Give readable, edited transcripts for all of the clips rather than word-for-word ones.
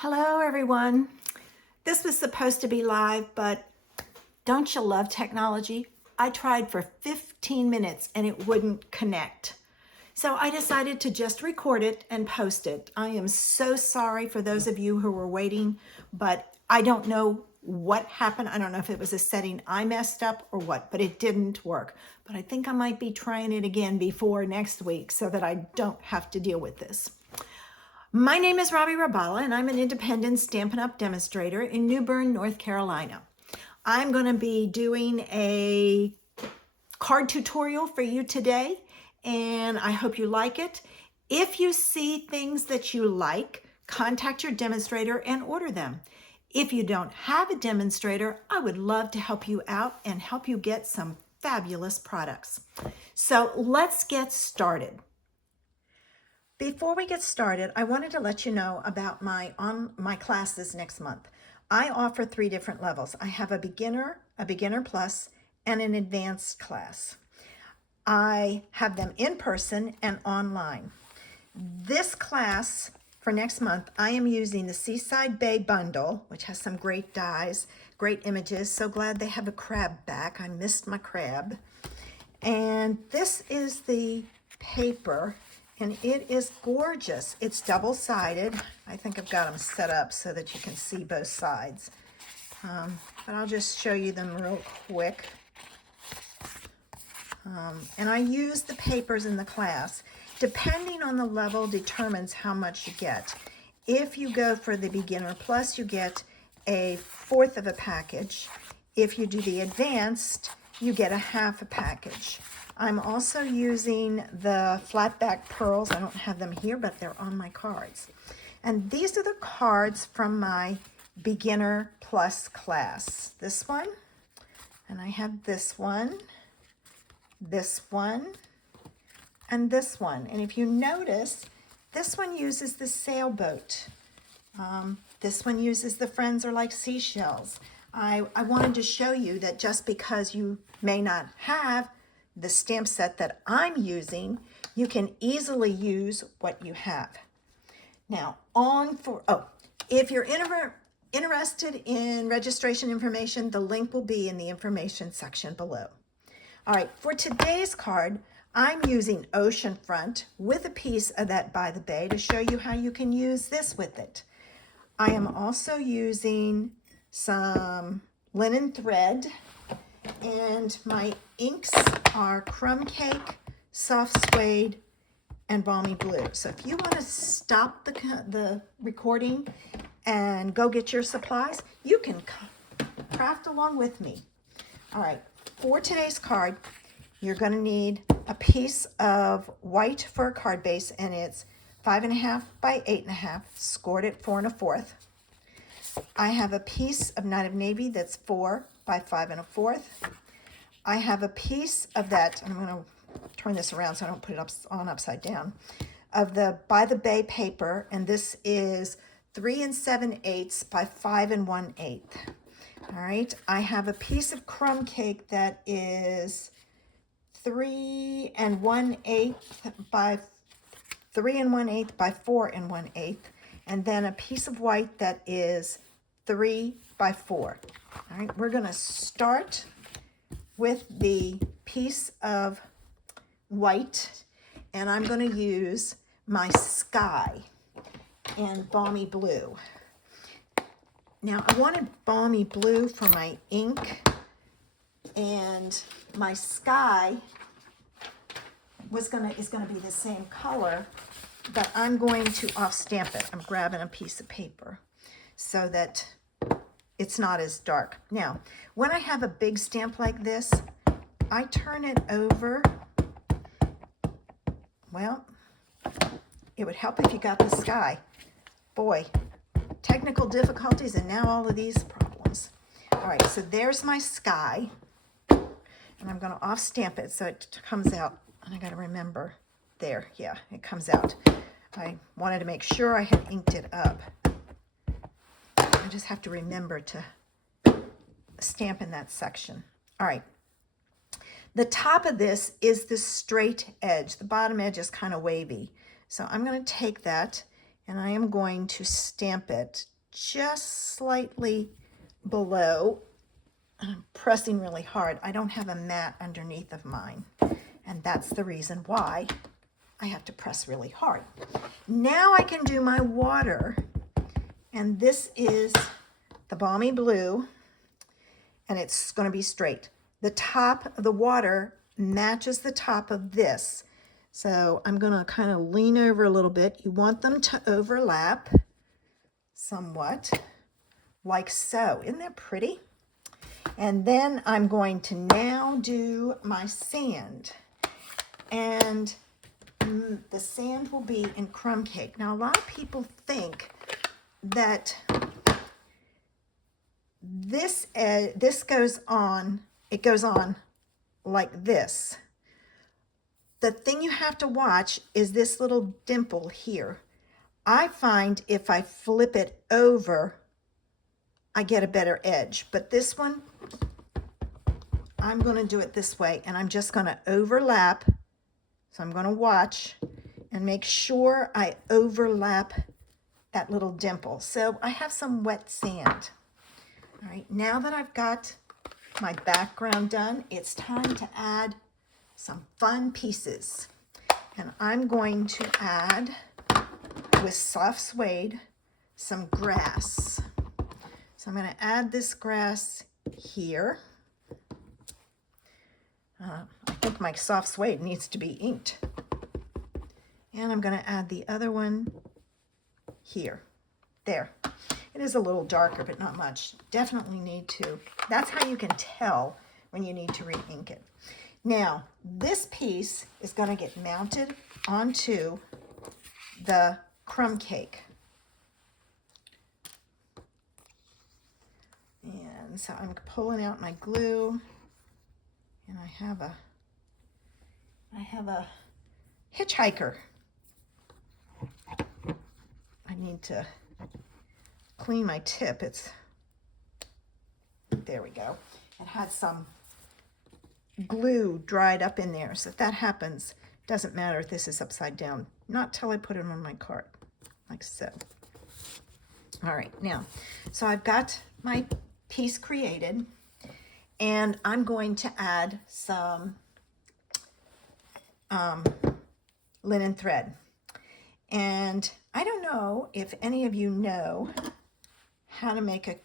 Hello, everyone. This was supposed to be live, but don't you love technology? I tried for 15 minutes and it wouldn't connect. So I decided to just record it and post it. I am so sorry for those of you who were waiting, but I don't know what happened. I don't know if it was a setting I messed up or what, but it didn't work. But I think I might be trying it again before next week so that I don't have to deal with this. My name is Robbie Rabala, and I'm an independent Stampin' Up! Demonstrator in New Bern, North Carolina. I'm going to be doing a card tutorial for you today, and I hope you like it. If you see things that you like, contact your demonstrator and order them. If you don't have a demonstrator, I would love to help you out and help you get some fabulous products. So let's get started. Before we get started, I wanted to let you know about my classes next month. I offer 3 different levels. I have a beginner plus, and an advanced class. I have them in person and online. This class for next month, I am using the Seaside Bay bundle, which has some great dies, great images. So glad they have a crab back. I missed my crab. And this is the paper. And it is gorgeous. It's double-sided. I think I've got them set up so that you can see both sides. But I'll just show you them real quick. And I use the papers in the class. Depending on the level determines how much you get. If you go for the beginner plus, you get a 1/4 of a package. If you do the advanced, you get a 1/2 a package. I'm also using the flat back pearls. I don't have them here, but they're on my cards. And these are the cards from my beginner plus class. This one, and I have this one, and this one. And if you notice, this one uses the sailboat. This one uses the friends are like seashells. I wanted to show you that just because you may not have the stamp set that I'm using, you can easily use what you have. Now, if you're interested in registration information, the link will be in the information section below. All right, for today's card, I'm using Oceanfront with a piece of that By the Bay to show you how you can use this with it. I am also using some linen thread, and my inks are Crumb Cake, Soft Suede, and Balmy Blue. So if you want to stop the recording and go get your supplies, you can craft along with me. All right, for today's card, you're going to need a piece of white for a card base, and it's 5.5 by 8.5, scored at 4 1/4. I have a piece of Night of Navy that's 4 by 5 1/4. I have a piece of that, I'm going to turn this around so I don't put it on upside down, of the By the Bay paper, and this is 3 7/8 by 5 1/8. All right, I have a piece of Crumb Cake that is 3 1/8 by 3 1/8 by 4 1/8, and then a piece of white that is 3 by 4. All right, we're going to start with the piece of white, and I'm going to use my Sky and Balmy Blue. Now, I wanted Balmy Blue for my ink, and my Sky is going to be the same color, but I'm going to off stamp it. I'm grabbing a piece of paper so that it's not as dark. Now, when I have a big stamp like this, I turn it over. Well, it would help if you got the Sky. Boy, technical difficulties and now all of these problems. All right, so there's my Sky, and I'm going to off stamp it so it comes out. And I got to remember, there, yeah, it comes out. I wanted to make sure I had inked it up. I just have to remember to stamp in that section. All right. The top of this is the straight edge. The bottom edge is kind of wavy. So I'm going to take that and I am going to stamp it just slightly below. I'm pressing really hard. I don't have a mat underneath of mine, and that's the reason why I have to press really hard. Now I can do my water, and this is the Balmy Blue, and it's going to be straight. The top of the water matches the top of this. So I'm going to kind of lean over a little bit. You want them to overlap somewhat, like so. Isn't that pretty? And then I'm going to now do my sand. And the sand will be in crumb cake. Now, a lot of people think that this goes on, it goes on like this. The thing you have to watch is this little dimple here. I find if I flip it over, I get a better edge. But this one, I'm going to do it this way, and I'm just going to overlap. So I'm going to watch and make sure I overlap that little dimple. So I have some wet sand. All right, now that I've got my background done, it's time to add some fun pieces. And I'm going to add, with soft suede, some grass. So I'm going to add this grass here. I think my soft suede needs to be inked. And I'm going to add the other one here. There. It is a little darker, but not much. Definitely need to. That's how you can tell when you need to re-ink it. Now, this piece is going to get mounted onto the crumb cake. And so I'm pulling out my glue, and I have a hitchhiker. I need to clean my tip. There we go. It had some glue dried up in there. So if that happens, it doesn't matter if this is upside down. Not till I put it on my card, like so. All right, now, so I've got my piece created, and I'm going to add some linen thread. And I don't know if any of you know how to make a,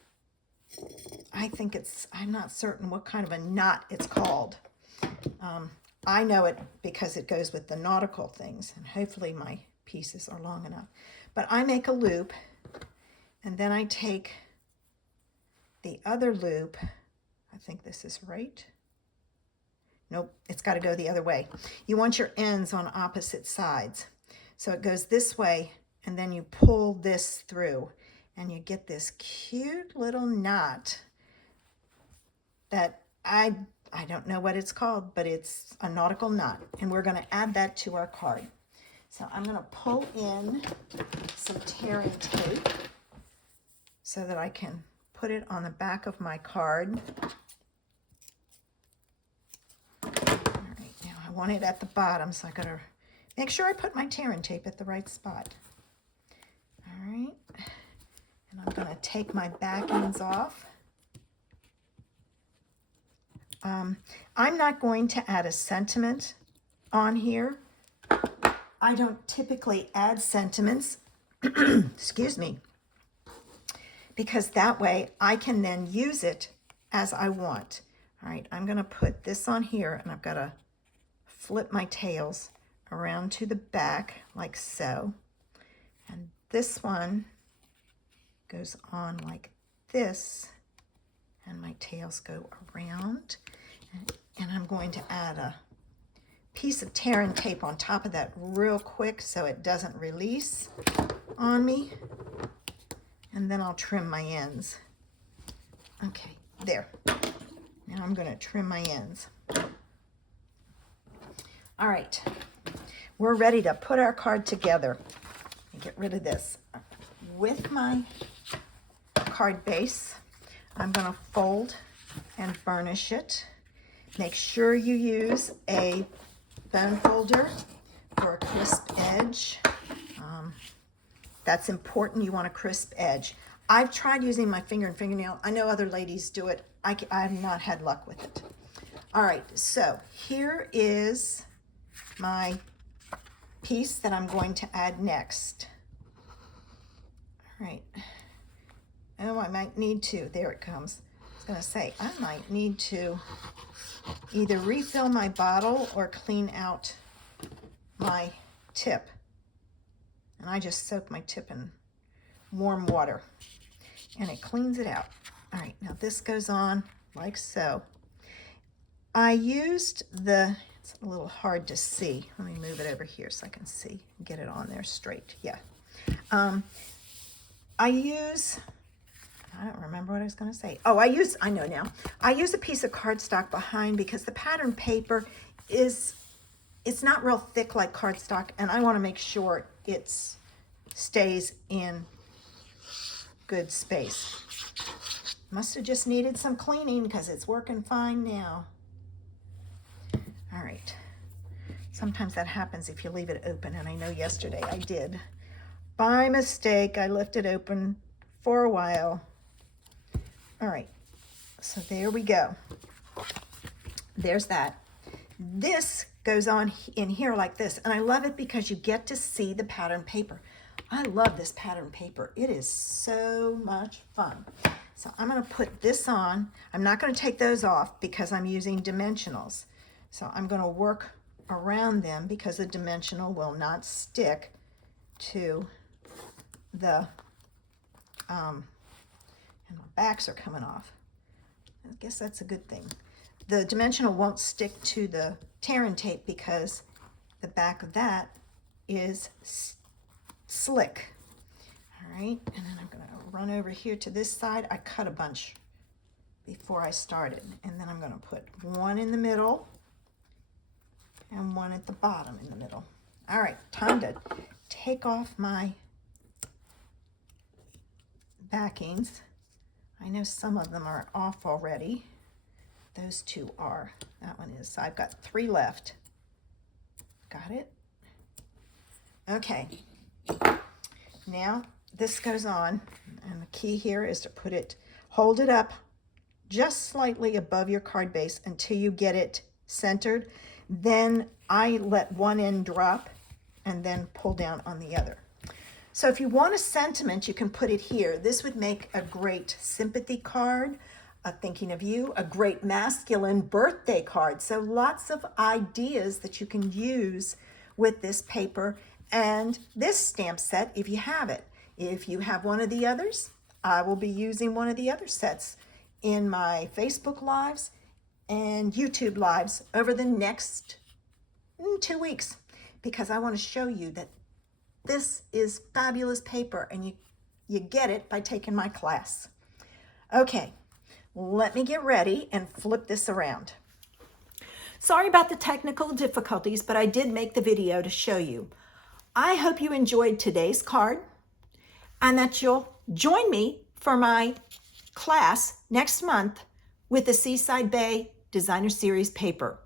I'm not certain what kind of a knot it's called. I know it because it goes with the nautical things, and hopefully my pieces are long enough. But I make a loop, and then I take the other loop. I think this is right. Nope, it's got to go the other way. You want your ends on opposite sides. So it goes this way, and then you pull this through, and you get this cute little knot that I don't know what it's called, but it's a nautical knot, and we're going to add that to our card. So I'm going to pull in some tearing tape so that I can put it on the back of my card. All right, now I want it at the bottom, so I got to make sure I put my tearing tape at the right spot. All right, and I'm going to take my back ends off. I'm not going to add a sentiment on here. I don't typically add sentiments, excuse me, because that way I can then use it as I want. All right, I'm going to put this on here, and I've got to flip my tails around to the back like so. And this one goes on like this, and my tails go around. And I'm going to add a piece of tearing tape on top of that real quick so it doesn't release on me. And then I'll trim my ends. Okay, there. Now I'm going to trim my ends. All right, we're ready to put our card together and get rid of this. With my card base, I'm going to fold and burnish it. Make sure you use a bone folder for a crisp edge. That's important. You want a crisp edge. I've tried using my finger and fingernail. I know other ladies do it. I have not had luck with it. All right, so here is my piece that I'm going to add next. All right. Oh, I might need to, there it comes. I was gonna say, I might need to either refill my bottle or clean out my tip. And I just soak my tip in warm water and it cleans it out. All right, now this goes on like so. I used it's a little hard to see. Let me move it over here so I can see, get it on there straight. Yeah. I don't remember what I was going to say. Oh, I know now. I use a piece of cardstock behind because the pattern paper it's not real thick like cardstock, and I want to make sure it stays in good space. Must have just needed some cleaning because it's working fine now. All right. Sometimes that happens if you leave it open, and I know yesterday I did. By mistake, I left it open for a while. All right, so there we go. There's that. This goes on in here like this, and I love it because you get to see the pattern paper. I love this pattern paper. It is so much fun. So I'm gonna put this on. I'm not gonna take those off because I'm using dimensionals. So I'm gonna work around them because the dimensional will not stick to the, and my backs are coming off. I guess that's a good thing. The dimensional won't stick to the tear and tape because the back of that is slick. All right, and then I'm gonna run over here to this side. I cut a bunch before I started, and then I'm gonna put one in the middle and one at the bottom in the middle. All right, time to take off my backings. I know some of them are off already. Those two are. That one is. So I've got 3 left. Got it? Okay. Now this goes on, and the key here is to hold it up just slightly above your card base until you get it centered. Then I let one end drop and then pull down on the other. So if you want a sentiment, you can put it here. This would make a great sympathy card, a thinking of you, a great masculine birthday card. So lots of ideas that you can use with this paper and this stamp set if you have it. If you have one of the others, I will be using one of the other sets in my Facebook Lives and YouTube Lives over the next 2 weeks, because I want to show you that this is fabulous paper, and you get it by taking my class. Okay, let me get ready and flip this around. Sorry about the technical difficulties, but I did make the video to show you. I hope you enjoyed today's card and that you'll join me for my class next month with the Seaside Bay Designer Series paper.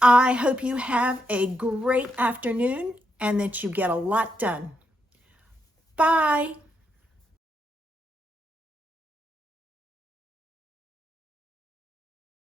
I hope you have a great afternoon and that you get a lot done. Bye.